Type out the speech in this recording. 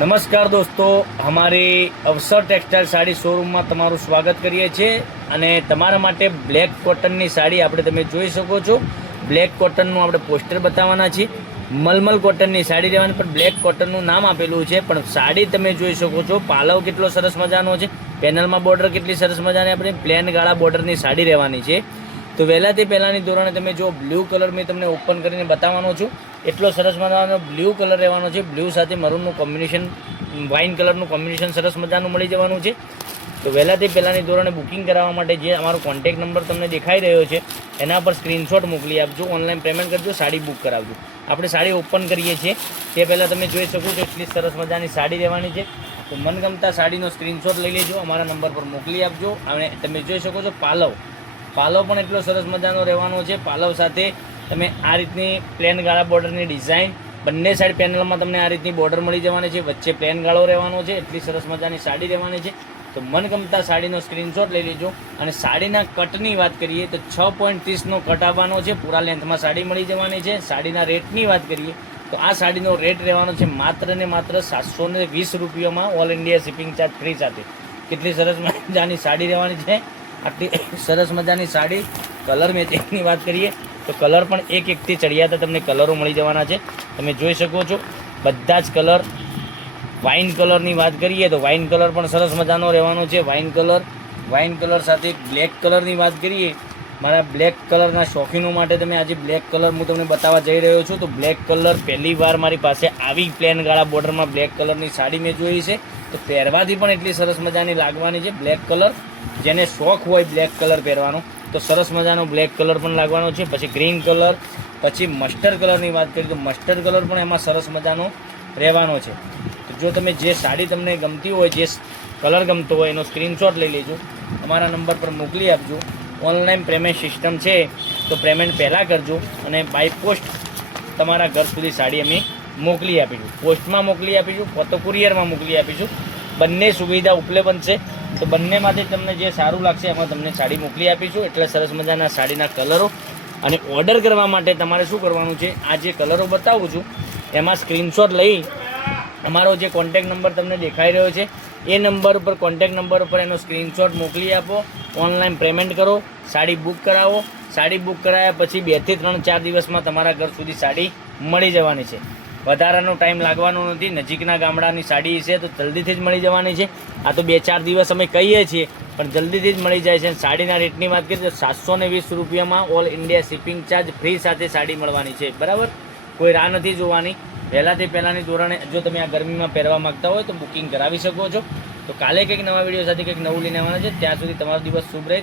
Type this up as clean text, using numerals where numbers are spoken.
નમસ્કાર દોસ્તો, हमारी અવસર ટેક્સટાઇલ સાડી શોરૂમમાં તમારું સ્વાગત કરીએ છીએ અને તમારા માટે બ્લેક કોટનની સાડી આપણે તમે જોઈ શકો છો. બ્લેક કોટનનું આપણે પોસ્ટર બતાવવાના છીએ. મલમલ કોટનની સાડી રહેવાની, પણ બ્લેક કોટનનું નામ આપેલું છે. પણ સાડી તમે જોઈ શકો છો, પાલવ કેટલો સરસ મજાનો છે, પેનલમાં બોર્ડર કેટલી સરસ મજાની આપણે પ્લેન ગાળા બોર્ડરની સાડી રહેવાની છે. તો વહેલાથી પહેલાંની ધોરણે તમે જો બ્લુ કલર મેં તમને ઓપન કરીને બતાવવાનો છું. એટલો સરસ મજાનો બ્લુ કલર રહેવાનો છે. બ્લુ સાથે મરૂનનું કોમ્બિનેશન, વાઇન કલરનું કોમ્બિનેશન સરસ મજાનું મળી જવાનું છે. તો વહેલાથી પહેલાંની ધોરણે બુકિંગ કરાવવા માટે જે અમારો કોન્ટેક્ટ નંબર તમને દેખાઈ રહ્યો છે એના પર સ્ક્રીનશોટ મોકલી આપજો, ઓનલાઈન પેમેન્ટ કરજો, સાડી બુક કરાવજો. આપણે સાડી ઓપન કરીએ છીએ તે પહેલાં તમે જોઈ શકો છો એટલી સરસ મજાની સાડી રહેવાની છે. તો મનગમતા સાડીનો સ્ક્રીનશોટ લઈ લેજો, અમારા નંબર પર મોકલી આપજો. અને તમે જોઈ શકો છો પાલવ પણ એટલો સરસ મજાનો રહેવાનો છે. પાલવ સાથે તમે આ રીતની પ્લેન ગાળા બોર્ડરની ડિઝાઇન, બંને સાઈડ પેનલમાં તમને આ રીતની બોર્ડર મળી જવાની છે, વચ્ચે પ્લેન ગાળો રહેવાનો છે. એટલી સરસ મજાની સાડી રહેવાની છે. તો મનગમતા સાડીનો સ્ક્રીનશોટ લઈ લેજો. અને સાડીના કટની વાત કરીએ તો 6.30નો કટ આવવાનો છે. પૂરા લેન્થમાં સાડી મળી જવાની છે. સાડીના રેટની વાત કરીએ તો આ સાડીનો રેટ રહેવાનો છે માત્ર ને માત્ર 720 રૂપિયામાં, all India shipping charge free સાથે. કેટલી સરસ મજાની સાડી રહેવાની છે. આટલી સરસ મજાની સાડી. કલર મેચિંગની વાત કરીએ તો કલર પણ એકથી ચડિયાતા તમને કલરો મળી જવાના છે. તમે જોઈ શકો છો બધા જ કલર. વાઇન કલરની વાત કરીએ તો વાઇન કલર પણ સરસ મજાનો રહેવાનો છે. વાઇન કલર સાથે બ્લેક કલરની વાત કરીએ, મારા બ્લેક કલરના શોખીનો માટે તમે આજે બ્લેક કલર હું તમને બતાવવા જઈ રહ્યો છું. તો બ્લેક કલર પહેલી વાર મારી પાસે આવી પ્લેન ગાળા બોર્ડરમાં બ્લેક કલરની સાડી મેં જોઈ છે. તો પહેરવાથી પણ એટલી સરસ મજાની લાગવાની છે. બ્લેક કલર, જેને શોખ હોય બ્લેક કલર પહેરવાનો તો સરસ મજાનો બ્લેક કલર પણ લાગવાનો છે. પછી ગ્રીન કલર, પછી મસ્ટર્ડ કલરની વાત કરીએ તો મસ્ટર્ડ કલર પણ એમાં સરસ મજાનો રહેવાનો છે. તો જો તમે જે સાડી તમને ગમતી હોય, જે કલર ગમતો હોય એનો સ્ક્રીનશોટ લઈ લેજો, અમારા નંબર પર મોકલી આપજો. ઓનલાઈન પેમેન્ટ સિસ્ટમ છે તો પેમેન્ટ પહેલાં કરજો અને બાય પોસ્ટ તમારા ઘર સુધી સાડી અમે મોકલી આપીશું. પોસ્ટમાં મોકલી આપીશું, ફોટો કુરિયરમાં મોકલી આપીશું. બંને સુવિધા ઉપલબ્ધ છે. તો બંનેમાંથી તમને જે સારું લાગશે એમાં તમને સાડી મોકલી આપીશું. એટલે સરસ મજાના સાડીના કલરો. અને ઓર્ડર કરવા માટે તમારે શું કરવાનું છે, આ જે કલરો બતાવું છું એમાં સ્ક્રીનશોટ લઈ અમારો જે કોન્ટેક નંબર તમને દેખાઈ રહ્યો છે એ નંબર ઉપર, કોન્ટેક નંબર ઉપર એનો સ્ક્રીનશોટ મોકલી આપો. ઓનલાઈન પેમેન્ટ કરો, સાડી બુક કરાવો. સાડી બુક કરાવ્યા પછી 2 થી 3-4 દિવસમાં તમારા ઘર સુધી સાડી મળી જવાની છે. વધારાનો ટાઈમ લાગવાનો નથી. નજીકના ગામડાની સાડી છે તો જલ્દીથી જ મળી જવાની છે. આ તો 2-4 દિવસ અમે કહીએ છીએ પણ જલ્દીથી જ મળી જાય છે. સાડીના રેટની વાત કરીએ તો 720 રૂપિયામાં all India shipping charge free સાથે સાડી મળવાની છે. બરાબર, કોઈ રાહ નથી જોવાની. પહેલાંથી પહેલાંની ધોરણે જો તમે આ ગરમીમાં પહેરવા માગતા હોય તો બુકિંગ કરાવી શકો છો. તો કાલે કંઈક નવા વિડીયો સાથે કંઈક નવું લઈને આવવાના છે. ત્યાં સુધી તમારો દિવસ શુભ રહે.